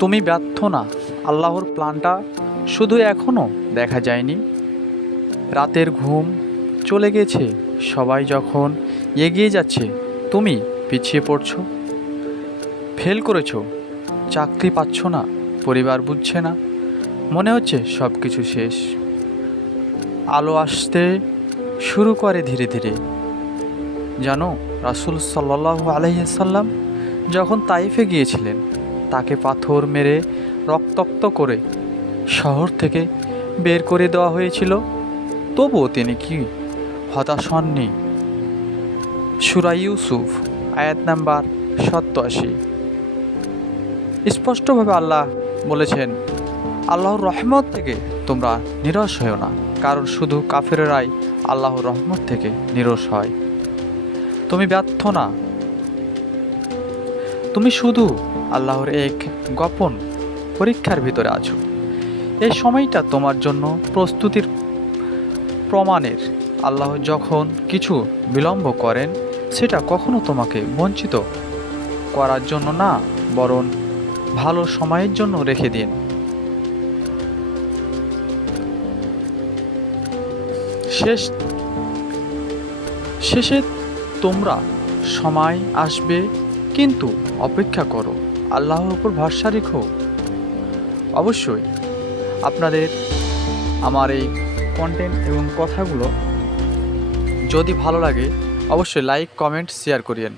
তুমি ব্যর্থ না, আল্লাহর প্ল্যানটা শুধু এখনও দেখা যায়নি। রাতের ঘুম চলে গেছে, সবাই যখন এগিয়ে যাচ্ছে তুমি পিছিয়ে পড়ছো। ফেল করেছো, চাকরি পাচ্ছ না, পরিবার বুঝছে না, মনে হচ্ছে সব কিছু শেষ। আলো আসতে শুরু করে ধীরে ধীরে। জানো, রাসূল সাল্লাল্লাহু আলাইহি সাল্লাম যখন তাইফে গিয়েছিলেন, তাকে পাথর মেরে রক্তাক্ত করে শহর থেকে বের করে দেওয়া হয়েছিল, তবুও তিনি কি হতাশ হননি। সূরা ইউসুফ আয়াত নাম্বার 87। স্পষ্টভাবে আল্লাহ বলেছেন, আল্লাহর রহমত থেকে তোমরা নিরাশ হও না, কারণ শুধু কাফেরেরাই আল্লাহর রহমত থেকে নিরাশ হয়। তুমি ব্যর্থ না, তুমি শুধু আল্লাহর এক গোপন পরীক্ষার ভিতরে আছো। এই সময়টা তোমার জন্য প্রস্তুতির প্রমাণের। আল্লাহ যখন কিছু বিলম্ব করেন, সেটা কখনো তোমাকে বঞ্চিত করার জন্য না, বরং ভালো সময়ের জন্য রেখে দিন। শেষ শেষে তোমরা সময় আসবে, কিন্তু অপেক্ষা করো, আল্লাহর উপর ভরসা রেখো। অবশ্যই আপনাদের আমার এই কন্টেন্ট এবং কথাগুলো যদি ভালো লাগে, অবশ্যই লাইক, কমেন্ট, শেয়ার করিয়েন।